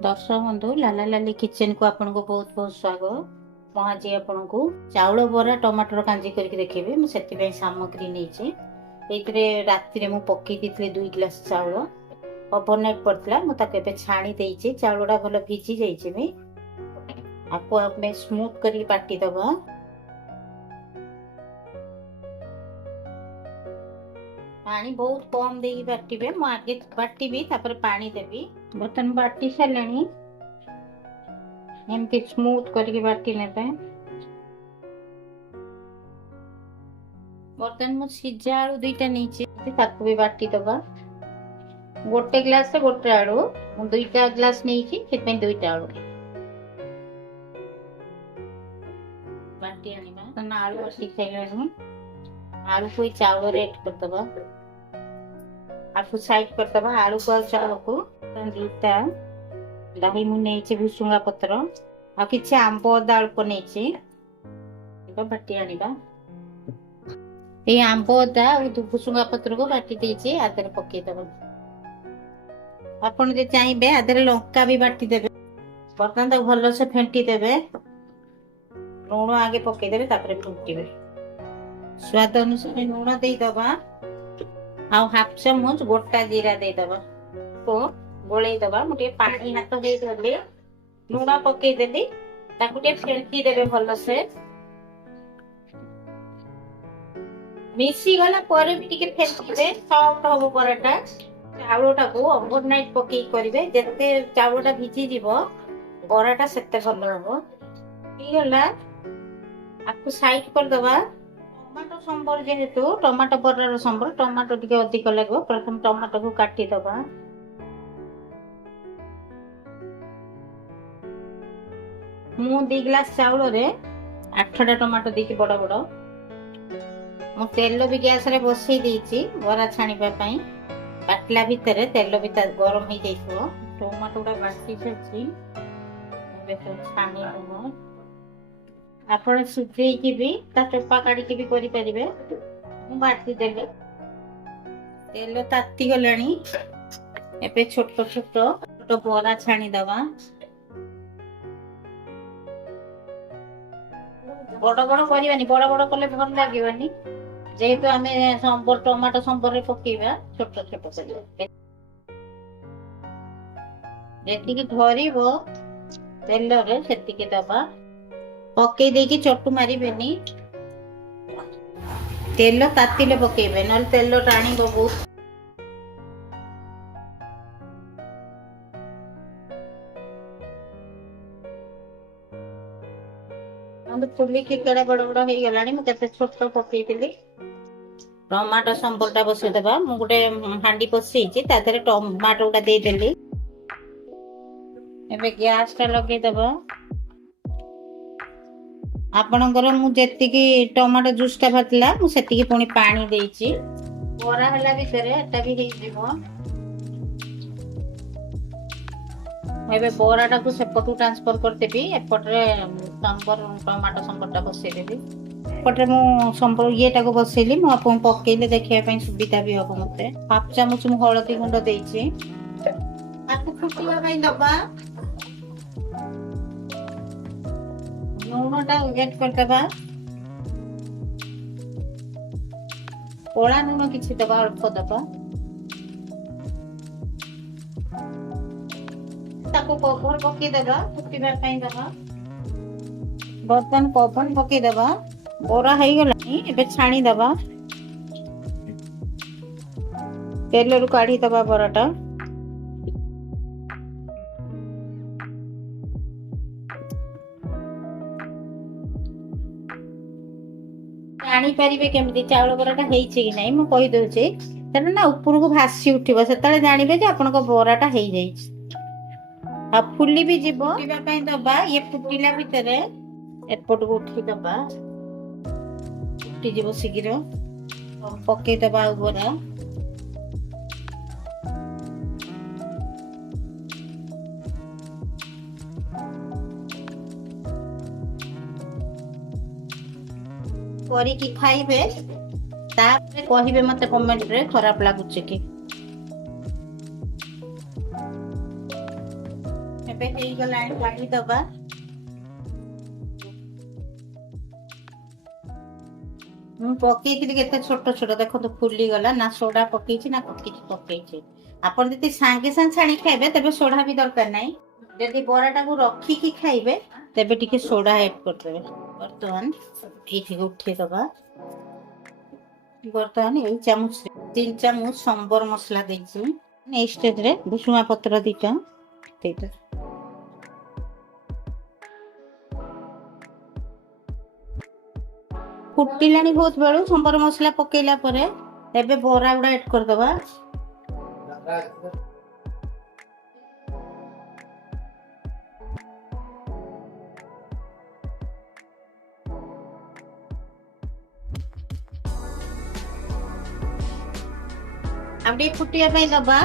दर्शक बंधु लाला लाली किचन को आपन को बहुत बहुत स्वागत। ମୁଁ ଆଜି ଆପଣଙ୍କୁ ଚାଉଳ ବରା ଟମାଟର କାଞ୍ଜି କରିକି ଦେଖେଇବି। ମୁଁ ସେଥିପାଇଁ ସାମଗ୍ରୀ ନେଇଛି। ଏଇଥିରେ ରାତିରେ ମୁଁ ପକେଇ ଦେଇଥିଲି 2 ଗ୍ଲାସ ଚାଉଳ, ଓଭରନାଇଟ୍ ପଡ଼ିଥିଲା। ମୁଁ ତାକୁ ଏବେ ଛାଣି ଦେଇଛି। ଚାଉଳଟା ଭଲ ଭିଜି ଯାଇଛି ବି। ଆକୁ ଆମେ ସ୍ମୁଥ କରିକି ବାଟି ଦେବା। ପାଣି ବହୁତ କମ ଦେଇକି ବାଟିବେ। ମୁଁ ଆଗେ ବାଟିବି ତାପରେ ପାଣି ଦେବି। ବର୍ତ୍ତମାନ ବାଟି ସାରିଲେଣି। एमती स्मूथ करके बाटी नेबे। बर्तन मु सिझा आलू दुईटा नीचे ताकू भी बाटी दबा। गोटे ग्लास रे गोटे आलू मु दुईटा ग्लास नेइची सेपे दुईटा आलू बाटी आनिबा। तन आलू बाटी खाइलानी आलू को चावल रेड कर दबा। आपको साइड कर दबा आलू को चावल को। तन दुईटा दही मु नेइची भुसुंगा पत्र आ किछि आंबो दाल को नेइची बाटी आनिबा। ये आंबो दा भुसुंगा पत्र को बाटी देइची आदर पके दबा। आपण जे चाहिबे आदर लंका भी बाटी देबे। बर्तन तक भलो से फेंटी देबे। लूण आगे पके देबे तापर फेंटीबे। स्वाद अनुसार लूण देई दबा। आ हाफ चम्मच गोटा जीरा दे दबा। तो गोळेई दबा। मुटे पानी हाथ दे देबे। लूण पके देबे ताकू टे फेंटी देबे भलो से। मिसी गला पर भी टिके फेंटीबे सॉफ्ट होबो पराटा। चावलटा को ओवरनाइट पके करिवे। जते चावलटा भिजी जीवो बराटा सेते भलो होबो। ई गला आपको साइड कर दबा। टमाटो संबर जेहेतु टमाटो बरार संबर टमाटो टिके अधिक लागबो। प्रथम टमाटो को काटी दबा। मु 2 ग्लास चावल रे 8टा टमाटो देकी बड़ बड़ मु तेल भी गैस रे बसई देइची बरा छाणीबा पई। बाटला भितरे तेल भी गरम हो जाइछो। टमाटो डा बासी छछि एबे तो छाणी दबो। आपण सुझेई की भी ता चोपा काढी के भी करि परिबे। मु बाटी देले तेल ताती गलानी। एबे छोटो छोटो छोटो बरा छाणी दबा। बड़ बड़ करबानी बड़ बड़ कले भल लागिबानी। जेहेतु आमे संबर टमाटो संबर रे पकेबा छोट छोट करबा। जेति कि धरिबो तेल रे सेति कि दबा। पके देकी चट्टू मारिबेनी। तेल तातिले पकेबे नल तेल टाणीबो बहुत। हम फुली की केड़ा बड़ बड़ हे गलानी। मु केते छोट पकेइतिली। टमाटो संबरटा बसे देबा। मु गुटे हांडी बसैची ता देरे टमाटोटा दे देली। एबे गैस टा लगे देबा। आपणकर मु जेति की टमाटो जूस टा भरतला मु सेति की पुनी पानी देइची। बरा हला भितरे एटा भी हेइ जीवो। एबे बराटा को सेपटू ट्रांसफर कर देबी। एपटरे संबर टमाटो संबरटा बसे देबी। एपटरे मु संबर येटा को बसेली। मु आपन पकेइले देखिया पई सुविधा भी हबो मते। हाफ चामच मु हळदी गुंड देइची। आकु फुटिया पई दबा। लूणटा ऐड कर दबा। कोळा लूण किछि दबा अल्प दबा। ताको कवर पके दबा फुटिबा पई दबा। बर्तन कवर पके दबा। बरा हेइ गलानी एबे छाणी दबा। तेल रु काढी दबा बराटा। जानी परिबे केमिति चावल बराटा हेइछि कि नै मु कहि दोछि। तने ना ऊपर को भासी उठिबो सेतले जानिबे जे आपन को बराटा हेइ जाइछि। आ फुली भी जीवो। फुटिबा पई दबा। ये फुटिला भितरे एपट को उठी दबा। फुटी जीवो शीघ्र पके दबा बरा। करी की खाइबे तापर कहिबे मते कमेंट रे खराब लागुचे कि। ହେଇଗଲାଣି ପାଣି ଦବା। ମୁଁ ପକେଇଥିଲି କେତେ ଛୋଟ ଛୋଟ ଦେଖନ୍ତୁ ଫୁଲିଗଲା। ନା ସୋଡା ପକେଇଛି ନା କିଛି ପକେଇଛି। ଆପଣ ଯଦି ସାଙ୍ଗେ ସାଙ୍ଗେ ଛାଣି ଖାଇବେ ତେବେ ସୋଡା ବି ଦରକାର ନାହିଁ। ଯଦି ବରାଟାକୁ ରଖିକି ଖାଇବେ ତେବେ ଟିକେ ସୋଡା ଏଡ୍ କରିଦେବେ। ବର୍ତ୍ତମାନ ଏଇଠିକୁ ଉଠେଇଦବା। ବର୍ତ୍ତମାନ ଏଇ ଚାମଚ 3 ଚାମଚ ସମ୍ବର ମସଲା ଦେଇଛି। ଏଇ ଷ୍ଟେଜରେ ଭୁସୁଙ୍ଗା ପତ୍ର 2ଟା ଦେଇଦେବା। ଫୁଟିଲାଣି ବହୁତ ବେଳୁ ସମ୍ବର ମସଲା ପକେଇଲା ପରେ ଏବେ ବରା ଗୁଡା ଏଡ୍ କରିଦବା। ଆଉ ଟିକେ ଫୁଟିବା ପାଇଁ ଦବା।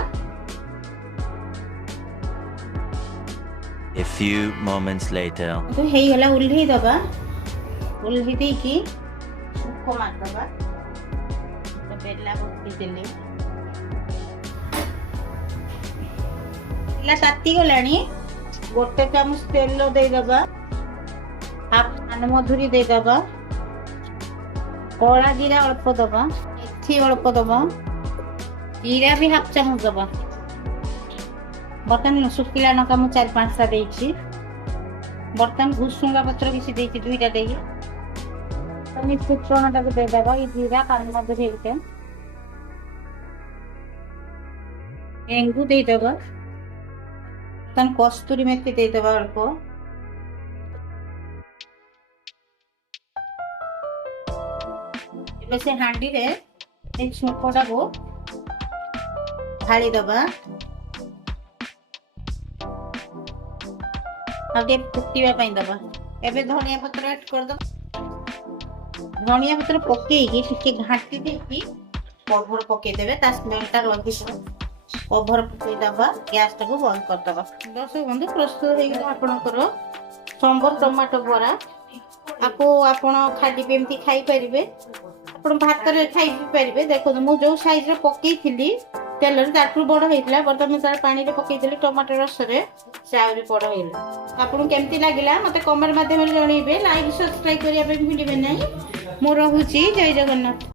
A few moments later. ହେଇଗଲା ଓହ୍ଲେଇ ଦବା। ଓହ୍ଲେଇ ଦେଇକି ଶୁଖ ମାରିଦବା। ବେଲା ବସେଇଦେଲି। ବେଲା ତାତି ଗଲାଣି। 1 ଚାମଚ ତେଲ ଦେଇଦବା। ହାଫ ପାନମଧୁରୀ ଦେଇଦବା। କଳା ଜିରା ଅଳ୍ପ ଦବା। ମେଥି ଅଳ୍ପ ଦବା। ଜିରା ବି ହାଫ ଚାମଚ ଦବା। ବର୍ତ୍ତମାନ ଶୁଖିଲା ଲଙ୍କା ମୁଁ 4-5ଟା ଦେଇଛି। ବର୍ତ୍ତମାନ ଭୁସୁଙ୍ଗା ପତ୍ର କିଛି ଦେଇଛି 2ଟା ଦେଇକି। ଫୁଟଣଟାକୁ ଦେଇଦବା। ଏଇ ଜିରା ପାନମଧୁରୀ ହେଇକା ହେଙ୍ଗୁ ଦେଇଦବା। ବର୍ତ୍ତମାନ କସ୍ତୁରୀ ମେଥି ଦେଇଦବା ଅଳ୍ପ। ଏବେ ସେ ହାଣ୍ଡିରେ ଏଇ ଛୁଙ୍କଟାକୁ ଢାଳି ଦବା। ଆଉ ଟିକେ ଫୁଟିବା ପାଇଁ ଦବା। ଏବେ ଧନିଆ ପତ୍ର ଆଡ୍ କରିଦବା। ଧନିଆ ପତ୍ର ପକେଇକି ଟିକେ ଘାଣ୍ଟି ଦେଇକି କଭର ପକେଇଦେବେ। ତା ସ୍ମେଲଟା ରହିବ। କଭର ପକେଇଦବା। ଗ୍ୟାସଟାକୁ ବନ୍ଦ କରିଦବା। ଦର୍ଶକ ବନ୍ଧୁ ପ୍ରସ୍ତୁତ ହେଇଗଲା ଆପଣଙ୍କର ସମ୍ବର ଟମାଟୋ ବରା। ଆକୁ ଆପଣ ଖାଲି ବି ଏମିତି ଖାଇପାରିବେ। ଆପଣ ଭାତରେ ଖାଇ ପାରିବେ। ଦେଖନ୍ତୁ ମୁଁ ଯୋଉ ସାଇଜରେ ପକେଇଥିଲି ତେଲରେ ତାଠୁ ବଡ ହେଇଥିଲା। ବର୍ତ୍ତମାନ ତାର ପାଣିରେ ପକେଇଥିଲି ଟମାଟୋ ରସରେ ସେ ଆହୁରି ବଡ ହେଇଗଲା। ଆପଣଙ୍କୁ କେମିତି ଲାଗିଲା ମତେ କମେଣ୍ଟ ମାଧ୍ୟମରେ ଜଣେଇବେ। ଲାଇକ୍ ସବସ୍କ୍ରାଇବ କରିବା ପାଇଁ ଭୁଲିବେ ନାହିଁ। ମୁଁ ରହୁଛି। ଜୟ ଜଗନ୍ନାଥ।